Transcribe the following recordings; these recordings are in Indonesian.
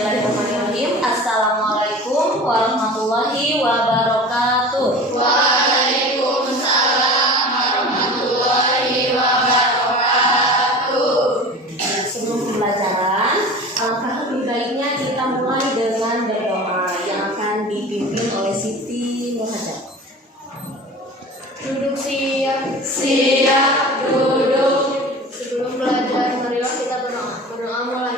Bismillahirrahmanirrahim. Assalamualaikum warahmatullahi wabarakatuh. Waalaikumsalam warahmatullahi wabarakatuh. Sebelum pembelajaran, alangkah lebih baiknya kita mulai dengan berdoa yang akan dipimpin oleh Siti Nurhajat. Duduk siap. Siap duduk. Sebelum belajar, marilah kita berdoa. Berdoa mulai.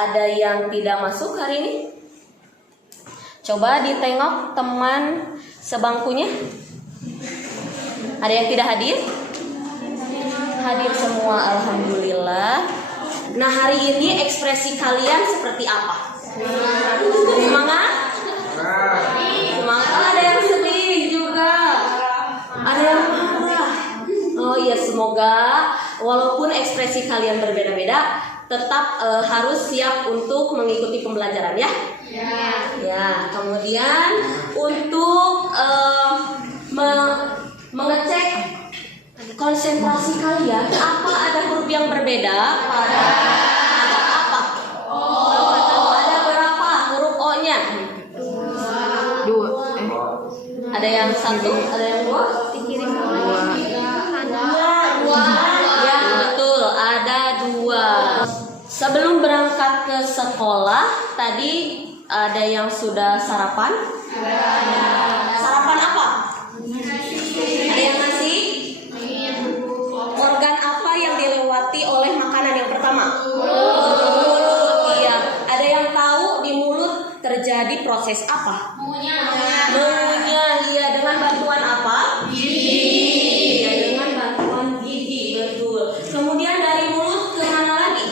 Ada yang tidak masuk hari ini? Coba ditengok teman sebangkunya. Ada yang tidak hadir? Hadir semua, alhamdulillah. Nah, hari ini ekspresi kalian seperti apa? Semangat? Semangat. Ada yang sedih juga. Ada yang marah. Oh iya, semoga walaupun ekspresi kalian berbeda-beda, tetap harus siap untuk mengikuti pembelajaran ya. Ya, kemudian untuk mengecek konsentrasi kalian, apa ada huruf yang berbeda? Ada apa? Ada berapa huruf O-nya? Dua. Ada yang satu, ada yang dua? Dua. Ya, betul, ada dua. Sebelum berangkat ke sekolah, tadi ada yang sudah sarapan? Sarapan apa? Ada yang nasi? Organ apa yang dilewati oleh makanan yang pertama? Mulut. Iya. Ada yang tahu di mulut terjadi proses apa? Mengunyah. Iya. Dengan bantuan apa? Gigi. Iya, dengan bantuan gigi. Betul. Kemudian dari mulut ke mana lagi?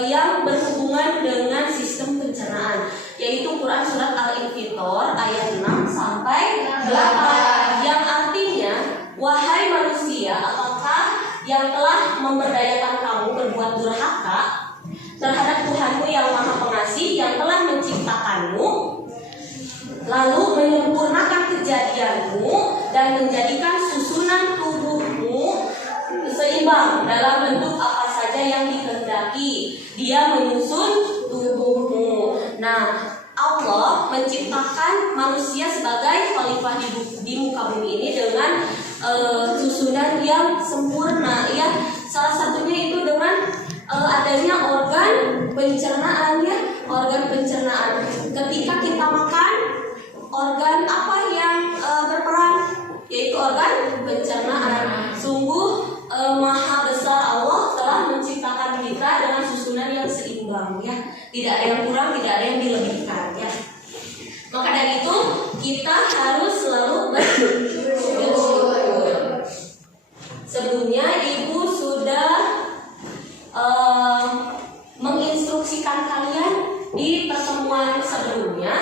Yang berhubungan dengan sistem pencernaan, yaitu Quran Surat Al-Infitor ayat 6 sampai 8, yang artinya, wahai manusia, apakah yang telah memberdayakan kamu berbuat durhaka terhadap Tuhanmu yang Maha Pengasih, yang telah menciptakanmu, lalu menyempurnakan kejadianmu dan menjadikan susunan tubuhmu seimbang dalam bentuk apa saja yang dikehendaki. Dia menyusun tubuhmu. Nah, Allah menciptakan manusia sebagai khalifah di muka bumi ini dengan susunan yang sempurna, ya. Salah satunya itu dengan adanya organ pencernaan, ya. Organ pencernaan. Ketika kita makan, organ apa yang berperan? Yaitu organ pencernaan. Sungguh maha besar Allah telah menciptakan kita dengan susunan yang seimbang, ya. Tidak ada yang kurang, tidak ada yang dilebihkan, ya. Maka dari itu kita harus selalu bersyukur. Sebelumnya ibu sudah menginstruksikan kalian di pertemuan sebelumnya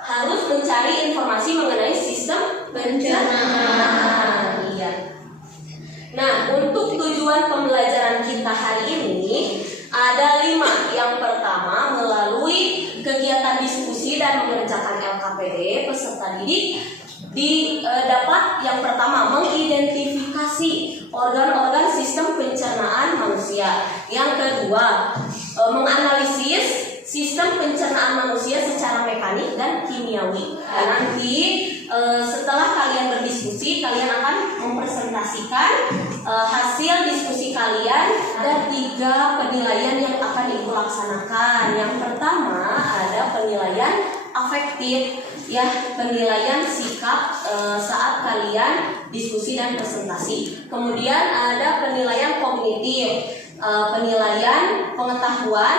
harus mencari informasi mengenai sistem pencernaan. Iya. Nah, untuk tujuan pembelajaran kita hari ini ada 5. Yang pertama, melalui kegiatan diskusi dan mengerjakan LKPD, peserta didik dapat yang pertama mengidentifikasi organ-organ sistem pencernaan manusia. Yang kedua, menganalisis sistem pencernaan manusia secara mekanik dan kimiawi. Dan nanti setelah kalian berdiskusi, kalian akan mempresentasikan hasil diskusi kalian dan 3 penilaian yang akan ibu laksanakan. Yang pertama ada penilaian afektif ya, penilaian sikap saat kalian diskusi dan presentasi. Kemudian ada penilaian kognitif, penilaian pengetahuan,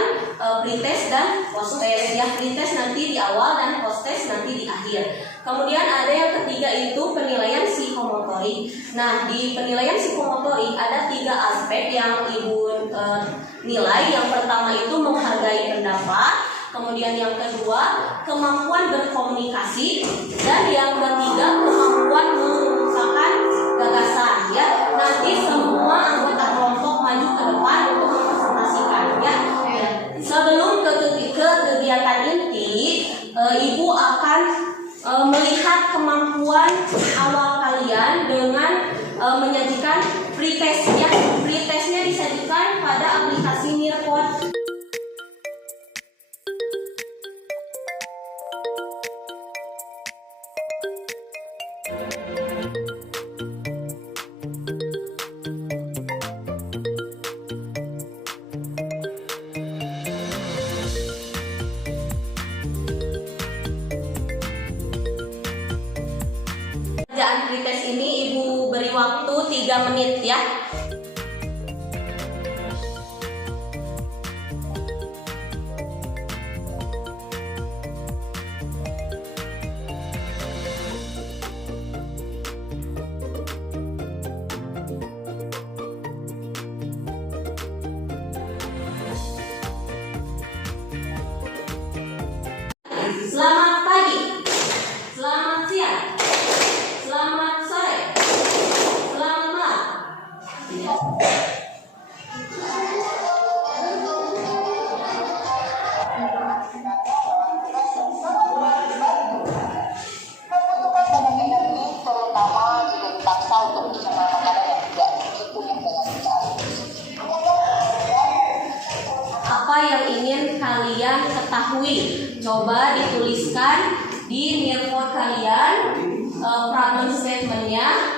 pretest dan posttest ya. Pretest nanti di awal dan posttest nanti di akhir. Kemudian ada yang ketiga itu penilaian psikomotorik. Nah, di penilaian psikomotorik ada 3 aspek yang Ibu nilai. Yang pertama itu menghargai pendapat, kemudian yang kedua kemampuan berkomunikasi, dan yang ketiga kemampuan mengumpulkan gagasan ya. Nanti semua anggota kelompok maju ke depan untuk mempresentasikan ya. Sebelum ke kegiatan inti, Ibu akan melihat kemampuan awal kalian dengan menyajikan pretest ya. Pretestnya disajikan pada aplikasi Nearpod. Kerjaan pretest ini Ibu beri waktu 3 menit ya. Selamat pagi, selamat siang, selamat sore, selamat malam. Terutama juga dipaksa untuk bersama makanan yang tidak begitu yang dengan Apa yang ingin kalian ketahui? Coba dituliskan di Nearpod kalian problem statement-nya.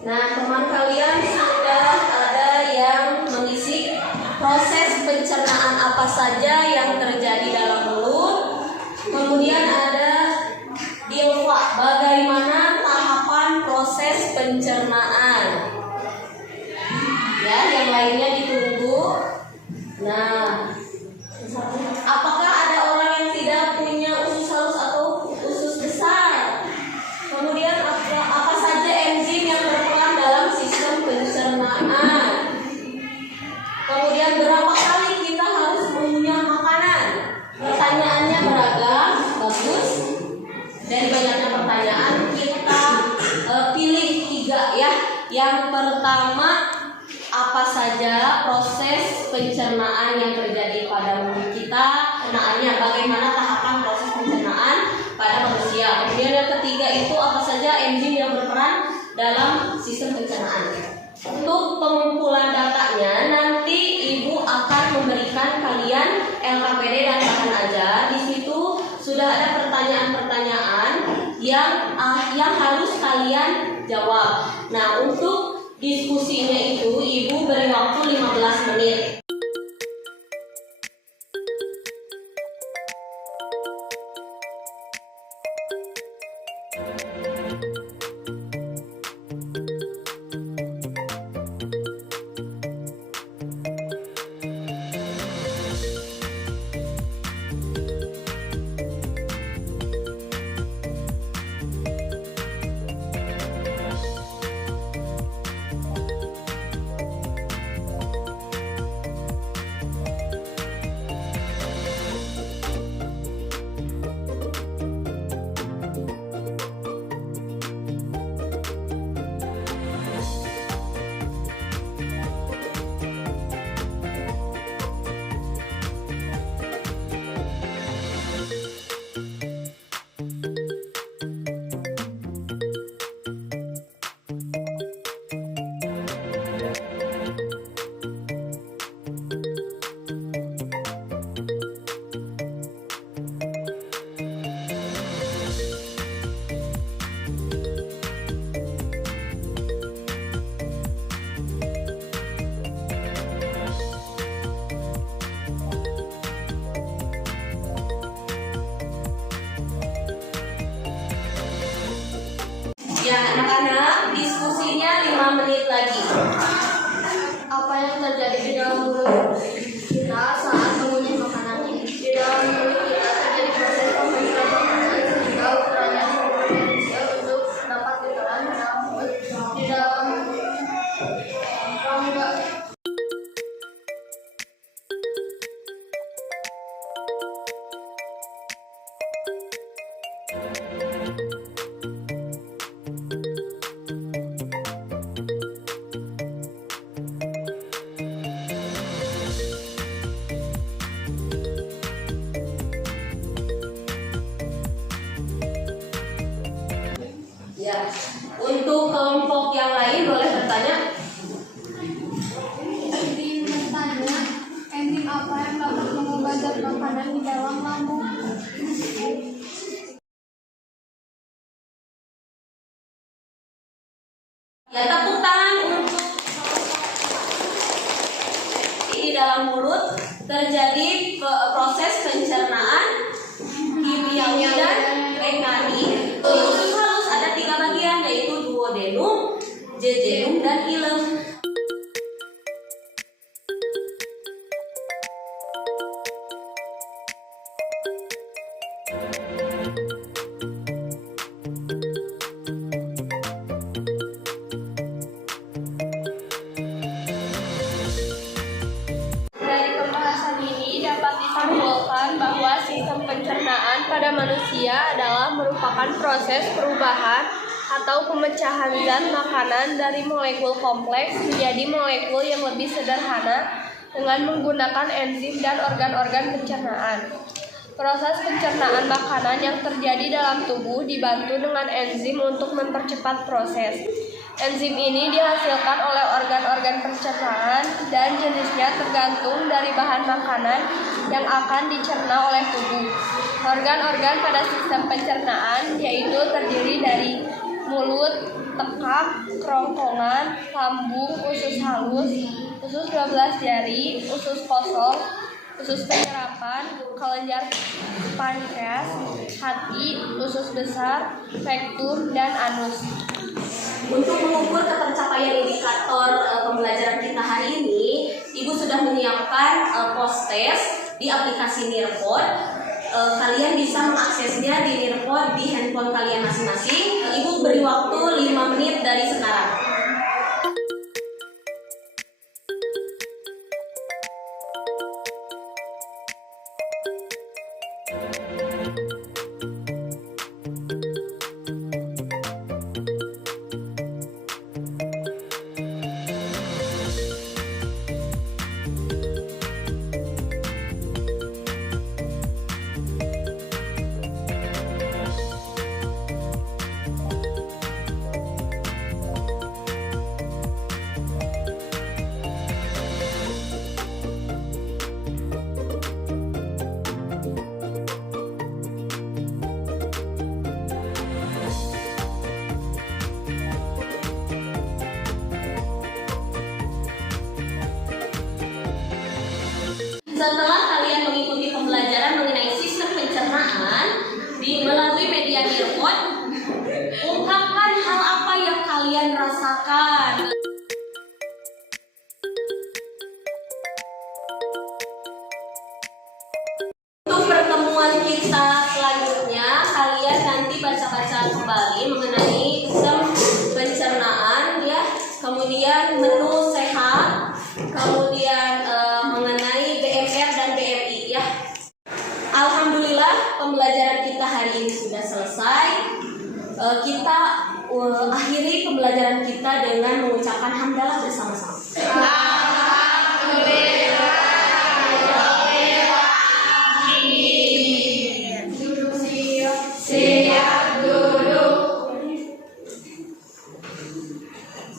Nah, teman kalian sudah ada yang mengisi proses pencernaan apa saja yang terjadi dalam mulut. Kemudian ada DILFA, bagaimana tahapan proses pencernaan. Ya, yang lainnya ditunggu. Nah, apakah ada orang yang tidak punya usus halus atau usus besar? Kemudian apa saja enzim yang berperan dalam sistem pencernaan? Kemudian berapa kali kita harus mengunyah makanan? Pertanyaannya beragam, bagus. Dari banyaknya pertanyaan kita pilih 3 ya. Yang pertama, apa saja proses pencernaan yang terjadi pada mulut kita? Pertanyaannya bagaimana tahapan proses pencernaan pada manusia. Kemudian yang ketiga itu apa saja enzim yang berperan dalam sistem pencernaan. Untuk pengumpulan datanya nanti Ibu akan memberikan kalian LKPD dan bahan ajar. Di situ sudah ada pertanyaan-pertanyaan yang harus kalian jawab. Nah, untuk diskusinya itu Ibu beri waktu 15 menit. anak-anak, diskusinya 5 menit lagi. Apa yang terjadi di dalam mulut kita saat mengunyah makanan ini? Di dalam mulut kita terjadi proses pembentukan makanan sehingga ukurannya berpotensial untuk dapat ditelan namun di dalam rongga Ya, untuk kelompok yang lain boleh bertanya. enzim bertanya, enzim apa yang dapat mengubah zat makanan di dalam lambung? Ya, tepuk tangan untuk di dalam mulut terjadi proses pencernaan kimiawi dan mekanik. Usus halus ada 3 bagian, yaitu duodenum, jejunum, dan ilem. Dari pembahasan ini dapat disimpulkan bahwa sistem pencernaan pada manusia adalah merupakan proses perubahan atau pemecahan zat makanan dari molekul kompleks menjadi molekul yang lebih sederhana dengan menggunakan enzim dan organ-organ pencernaan. Proses pencernaan makanan yang terjadi dalam tubuh dibantu dengan enzim untuk mempercepat proses. Enzim ini dihasilkan oleh organ-organ pencernaan dan jenisnya tergantung dari bahan makanan yang akan dicerna oleh tubuh. Organ-organ pada sistem pencernaan yaitu terdiri dari mulut, tekak, kerongkongan, lambung, usus halus, usus 12 jari, usus kosong, usus penyerapan, kelenjar pankreas, hati, usus besar, rektum, dan anus. Untuk mengukur ketercapaian indikator pembelajaran kita hari ini, Ibu sudah menyiapkan post-test di aplikasi Nearpod. Kalian bisa mengaksesnya di Nearpod di handphone kalian masing-masing. Ibu beri waktu 5 menit dari sekarang. Setelah kalian mengikuti pembelajaran mengenai sistem pencernaan melalui media Nearpod, ungkapkan hal apa yang kalian rasakan. Untuk pertemuan kita selanjutnya, kalian nanti baca-baca kembali mengenai sistem pencernaan, ya. Kemudian menu sehat, kemudian mengenai BMR dan BMI, ya. Alhamdulillah pembelajaran kita hari ini sudah selesai. Kita akhiri pembelajaran kita dengan mengucapkan hamdalah bersama-sama.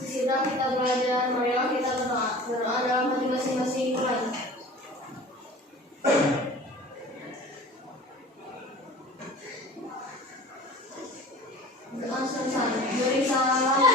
Sesudah kita belajar, mari kita berdoa dalam hati masing-masing. Doa selesai. Beri salam.